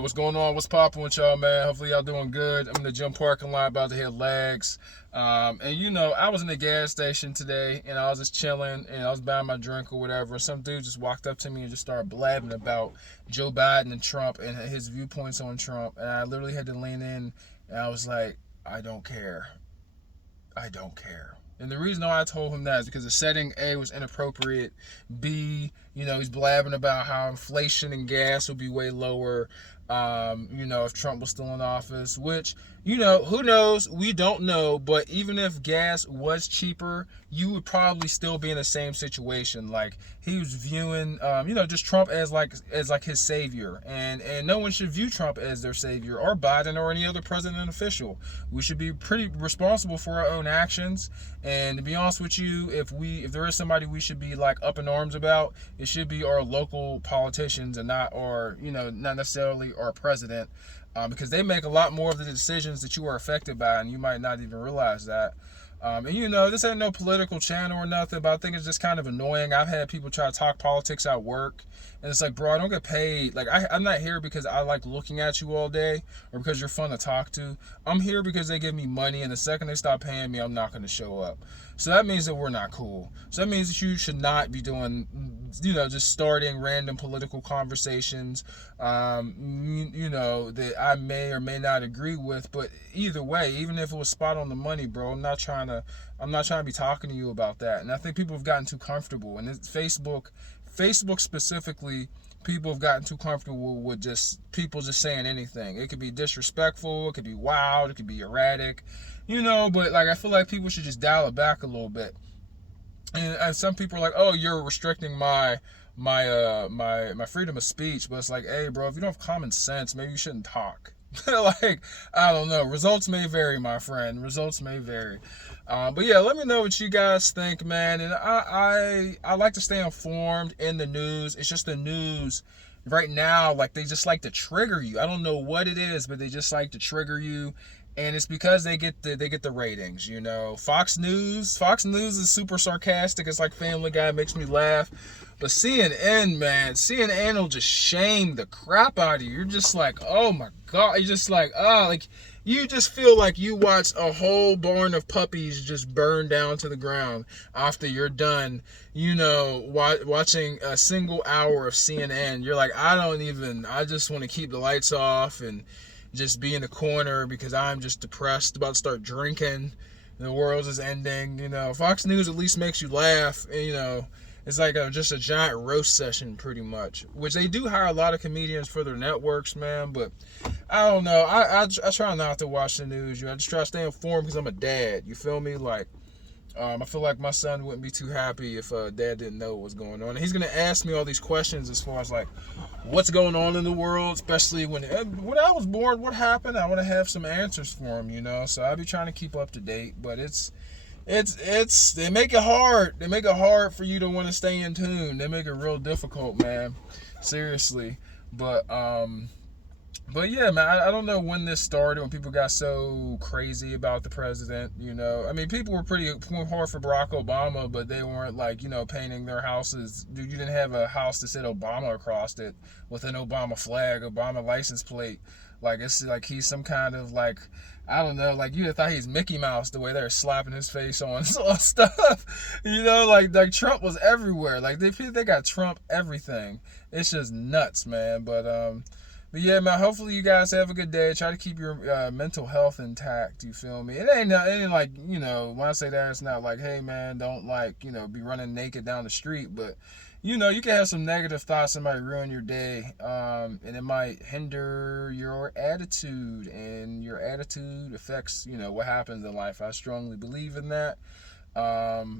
What's going on? What's popping with y'all, man? Hopefully y'all doing good. I'm in the gym parking lot about to hit legs. I was in the gas station today and I was just chilling and I was buying my drink or whatever. Some dude just walked up to me and just started blabbing about Joe Biden and Trump and his viewpoints on Trump. And I literally had to lean in and I was like, I don't care. I don't care. And the reason why I told him that is because the setting A was inappropriate. B, he's blabbing about how inflation and gas will be way lower. If Trump was still in office, which, who knows? We don't know. But even if gas was cheaper, you would probably still be in the same situation. Like he was viewing, just Trump as like his savior, and no one should view Trump as their savior or Biden or any other president official. We should be pretty responsible for our own actions. And to be honest with you, if there is somebody we should be like up in arms about, it should be our local politicians and not necessarily our president, because they make a lot more of the decisions that you are affected by, and you might not even realize that. This ain't no political channel or nothing, but I think it's just kind of annoying. I've had people try to talk politics at work, and it's like, bro, I don't get paid. Like, I'm not here because I like looking at you all day or because you're fun to talk to. I'm here because they give me money, and the second they stop paying me, I'm not going to show up. So that means that we're not cool. So that means that you should not be doing, just starting random political conversations, that I may or may not agree with. But either way, even if it was spot on the money, bro, I'm not trying to be talking to you about that. And I think people have gotten too comfortable. And it's Facebook specifically, people have gotten too comfortable with just people just saying anything. It could be disrespectful, it could be wild, it could be erratic, but like I feel like people should just dial it back a little bit. And some people are like, oh, you're restricting my freedom of speech, but it's like, hey, bro, if you don't have common sense, maybe you shouldn't talk. Like, I don't know. Results may vary, my friend. Results may vary. But yeah, let me know what you guys think, man. And I like to stay informed in the news. It's just the news right now, like they just like to trigger you. I don't know what it is, but they just like to trigger you. And it's because they get the ratings, Fox News is super sarcastic. It's like Family Guy, makes me laugh. But CNN, man, CNN will just shame the crap out of you. You're just like, oh my God. You're just like, you just feel like you watch a whole barn of puppies just burn down to the ground after you're done, watching a single hour of CNN. You're like, I just want to keep the lights off and just be in the corner because I'm just depressed, about to start drinking. The world is ending. Fox News at least makes you laugh. And, it's like just a giant roast session, pretty much. Which they do hire a lot of comedians for their networks, man. But I don't know. I try not to watch the news. I just try to stay informed because I'm a dad. You feel me? Like, I feel like my son wouldn't be too happy if dad didn't know what was going on. And he's gonna ask me all these questions as far as like what's going on in the world, especially when I was born, what happened. I want to have some answers for him, So I'll be trying to keep up to date, but it's they make it hard. They make it hard for you to want to stay in tune. They make it real difficult, man. Seriously. But yeah, man, I don't know when this started, when people got so crazy about the president, I mean, people were pretty hard for Barack Obama, but they weren't like, painting their houses. Dude, you didn't have a house that said Obama across it with an Obama flag, Obama license plate. Like, it's like he's some kind of like, I don't know, like you'd have thought he's Mickey Mouse the way they're slapping his face on stuff. Like Trump was everywhere. Like they got Trump everything. It's just nuts, man. But yeah, man, hopefully you guys have a good day. Try to keep your mental health intact, you feel me? It ain't like, when I say that, it's not like, hey, man, don't like, be running naked down the street. But, you can have some negative thoughts that might ruin your day. And it might hinder your attitude. And your attitude affects, what happens in life. I strongly believe in that.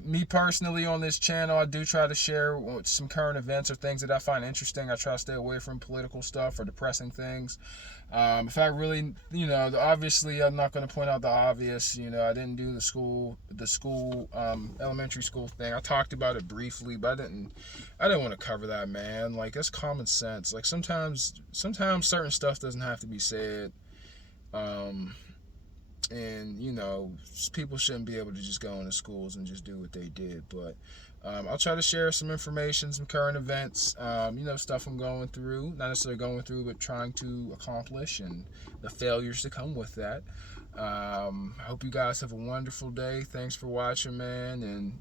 Me personally on this channel, I do try to share some current events or things that I find interesting. I try to stay away from political stuff or depressing things. If I really, obviously I'm not going to point out the obvious. I didn't do the school, elementary school thing. I talked about it briefly, but I didn't want to cover that, man. Like, that's common sense. Like, sometimes certain stuff doesn't have to be said. And people shouldn't be able to just go into schools and just do what they did. But I'll try to share some information, some current events, stuff I'm going through, not necessarily going through, but trying to accomplish, and the failures to come with that. I hope you guys have a wonderful day. Thanks for watching, man. And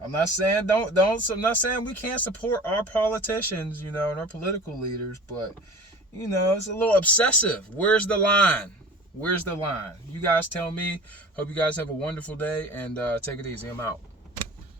I'm not saying I'm not saying we can't support our politicians, and our political leaders, but it's a little obsessive. Where's the line? Where's the line? You guys tell me. Hope you guys have a wonderful day, and take it easy. I'm out.